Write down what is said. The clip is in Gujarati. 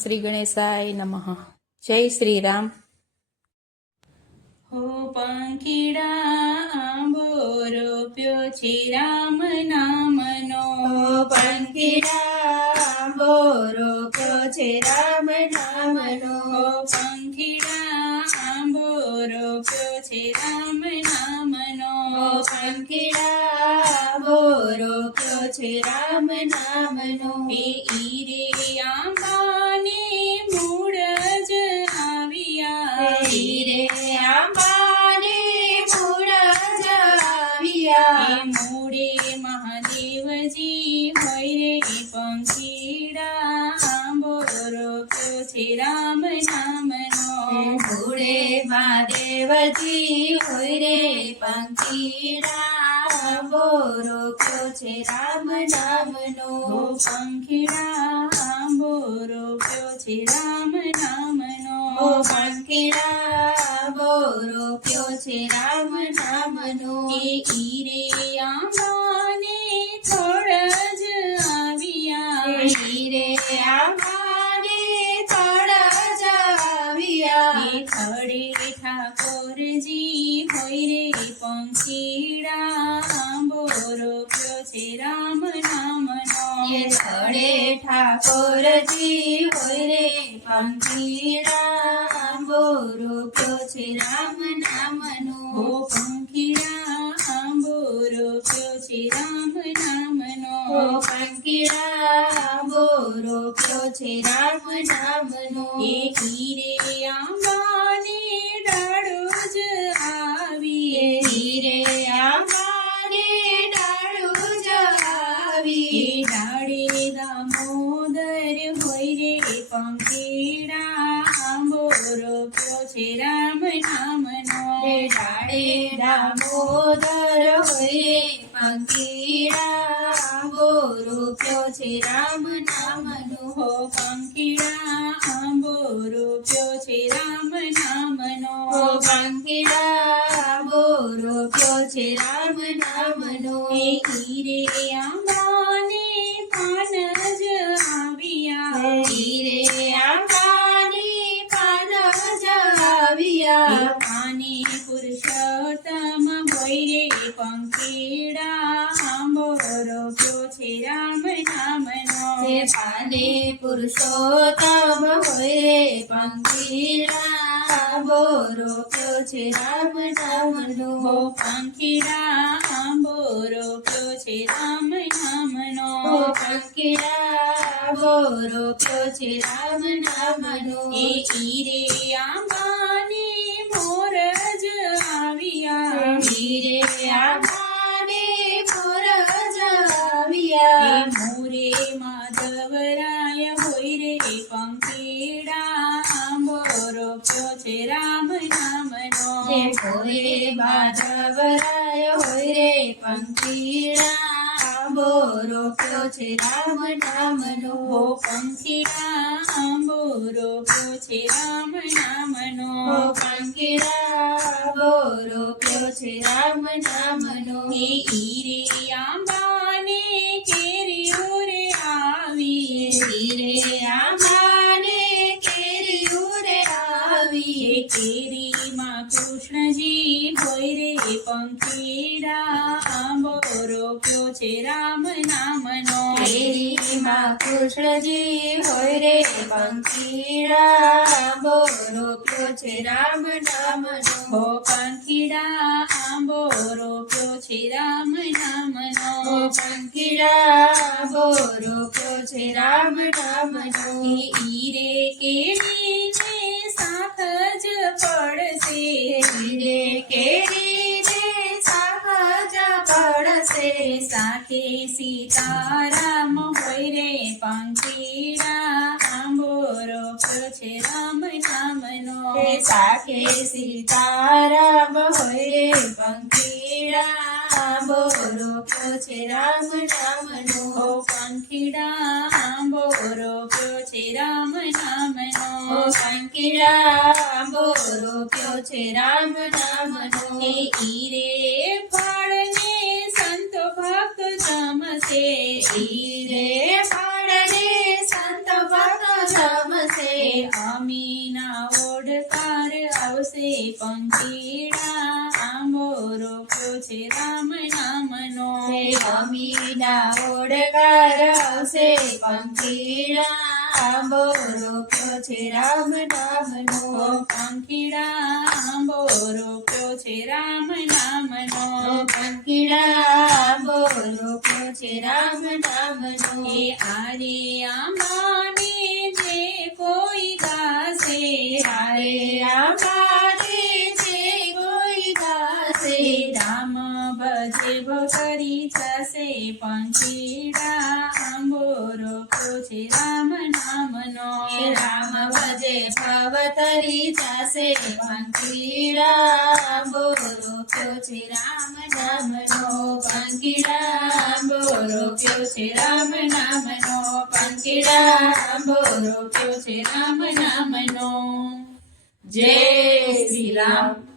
શ્રી ગણેશાય નમઃ. જય શ્રી રામ. હો પંખીડા આંબો રોપ્યો છે રામ નામનો. પંખીડા આંબો રોપ્યો છે રામ નામનો. પંખીડા આંબો રોપ્યો છે રામ નામનો. પંખીડા આંબો રોપ્યો છે રામ નામનો. એ ઈરે આંબાને મૂળ જ આવ્યા. હીરે આંબાને મૂળ જ આવ્યા. એ મૂળે મહાદેવજી હોય રે પંખીડા આંબો રોપ્યો છે રામ નામનો. મૂળે મહાદેવજી હોય રે પંખીડા આંબો રોપ્યો છે રામ નામનો. હો પંખીડા આંબો રોપ્યો છે રામ નામનો. પંખીડા આંબો રોપ્યો છે રામ નામનો. એ ઈરે આંબાને થોડ જ આવ્યા. હીરે આંબાને થડ જ આવ્યા. એ થડે ઠાકોરજી હોય રે પંખીડા આંબો રોપ્યો છે રામ નામનો. એ થડે ઠાકોરજી હોય રે પંખીડા આંબો રોપ્યો છે રામ નામનો. હો પંખીડા આંબો રોપ્યો છે રામ નામનો. પંખીડા આંબો રોપ્યો છે રામ નામનો. એ હીરે આંબાને ડાળો જ આવી. હીરે આંબાને ડાળું જ આવી. એ ડાળે દામોદર હોય રે પંખીડા આંબો રોપ્યો છે રામ નામનો. ડાળે દામોદર હોય પંખીડા આંબો રોપ્યો છે રામ નામનો. હો પંખીડા આંબો રોપ્યો છે રામ નામનો. પંખીડા આંબો રોપ્યો છે રામ નામનો. એ હીરે આંબાને પાન જ આવ્યા. હીરે આંબાને પાન જ આવ્યા. એ પાને પુરુષોત્તમ હોય રે પંખીડા આંબો રોપ્યો છે રામ નામનો. પાને પુરુષોત્તમ હોય રે પંખીડા આંબો રોપ્યો છે રામ નામનો. હો પંખીડા આંબો રોપ્યો છે રામ નામનો. પંખીડા આંબો રોપ્યો છે રામ નામનો. એ ઈરે આંબાને મોર જ આવ્યા. હીરે આંબાને મોર જ એ આવ્યા. મોરે માધવરાય હોય રે પંખીડા આંબો રોપ્યો છે રામ નામનો. ભોરે માધવરાય હોય રે પંખીડા આંબો રોપ્યો છે રામ નામનો. હો પંખીડા આંબો રોપ્યો છે રામ નામનો. પંખીડા આંબો રોપ્યો છે રામ નામનો. એ ઈરે આંબાને કેરીઓ રે આવી. હીરે આંબાને કેરીયું રે આવી. એ કેરીમાં કૃષ્ણજી હોય રે પંખીડા આંબો રોપ્યો છે રામ નામનો. કેરીમાં કૃષ્ણજી હોય રે પંખીડા આંબો રોપ્યો છે રામ નામનો. હો પંખીડા આંબો રોપ્યો છે રામ નામનો. પંખીડા આંબો રોપ્યો છે રામ નામનો. એ ઈરે કેરીને સાથ જ પડશે. હીરે કેરીને સાહજ પડશે. સાથે સીતારામ હોય રે પંખીડા આંબો રોપ્યો છે રામ નામનો. સાથે સીતારામ હોય રે પંખીડા આંબો રોપ્યો છે રામ નામનો. હો પંખીડા આંબો રોપ્યો છે રામ નામનો. પંખીડા આંબો રોપ્યો છે રામ નામનો. એ ઈરે ફળને સંતો ભક્ત જમશે. હીરે ફળને સંત ભક્ત જમશે. પંખીડા આંબો રોપ્યો છે રામ નામનો હે અમીના ઓડકાર આવશે પંખીડા આંબો રોપ્યો છે રામ નામનો પંખીડા આંબો રોપ્યો છે રામ નામનો પંખીડા આંબો રોપ્યો છે રામ નામનો એ આરે આંબાને જે કોઈ ગાશે હારે આંબાને જે કોઈ ગાશે રામ ભજે ભરી જશે પંખીડા આંબો રોપ્યો છે રામ નામનો હે રામ ભજે ભવતરી જાશે પંખીડા આંબો રોપ્યો છે રામ નામનો પંખીડા આંબો રોપ્યો છે રામ નામનો પંખીડા આંબો રોપ્યો છે રામ નામનો જય શ્રી રામ.